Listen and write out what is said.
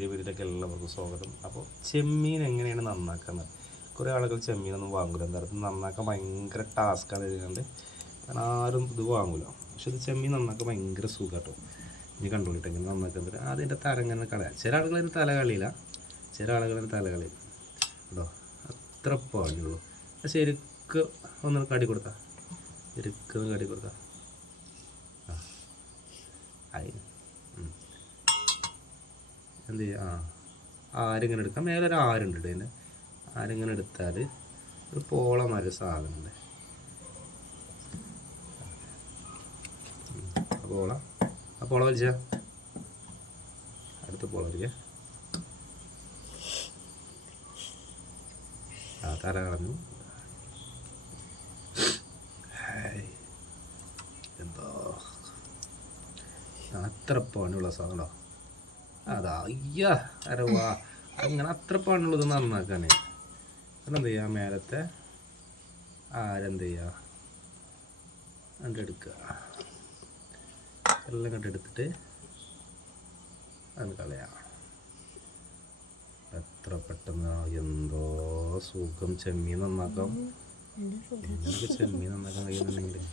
പുതിയ എല്ലാവർക്കും സ്വാഗതം. അപ്പോൾ ചെമ്മീൻ എങ്ങനെയാണ് നന്നാക്കുന്നത്? കുറേ ആളുകൾ ചെമ്മീനൊന്നും വാങ്ങില്ല എന്താ പറയുക നന്നാക്കാൻ ഭയങ്കര ടാസ്ക്കാണ് എഴുതുന്നുണ്ട് കാരണം ആരും ഇത് വാങ്ങില്ല പക്ഷെ ഇത് ചെമ്മീൻ നന്നാക്കാൻ ഭയങ്കര സുഖം കേട്ടോ ഇനി കണ്ടുപിടിട്ട് എങ്ങനെ നന്നാക്കുന്നത് പറ്റും. അതിന്റെ തല ഇങ്ങനെ കളയാം. ചില ആളുകൾ അതിന് തല കളിയില്ല. ചില ആളുകൾ അതിന് തല കളിയില്ല. കേട്ടോ അത്ര പാടുള്ളൂ. ശരിക്ക് ഒന്ന് കടി കൊടുത്താൽ ശരിക്കും കടി കൊടുത്താൽ ആ. ആയി. എന്ത് ചെയ്യുക ആ ആരിങ്ങനെ എടുക്കാം. മേലെ ഒരു ആരുണ്ട് ഇതിന് ആരിങ്ങനെ എടുത്താൽ ഒരു പോള മാതിരി സാധനമുണ്ട് പോള. ആ പോള വലിച്ച. അടുത്ത പോള വലിക്ക. ആ തല കളഞ്ഞു. എന്തോ. അത്ര പണിയുള്ള സാധനോ അതാ അയ്യ അരെ അങ്ങനെ അത്ര പണുള്ളത് നന്നാക്കാനേ കാരണം എന്ത് ചെയ്യാ മേലത്തെ ആരെന്ത് ചെയ്യാ കണ്ടെടുക്കുക എല്ലാം കണ്ടെടുത്തിട്ട് അത് കളയാം. എത്ര പെട്ടെന്ന് എന്തോ സുഖം ചെമ്മീൻ നന്നാക്കാം. ചെമ്മീൻ നന്നാക്കാൻ കഴിയുന്നുണ്ടെങ്കിൽ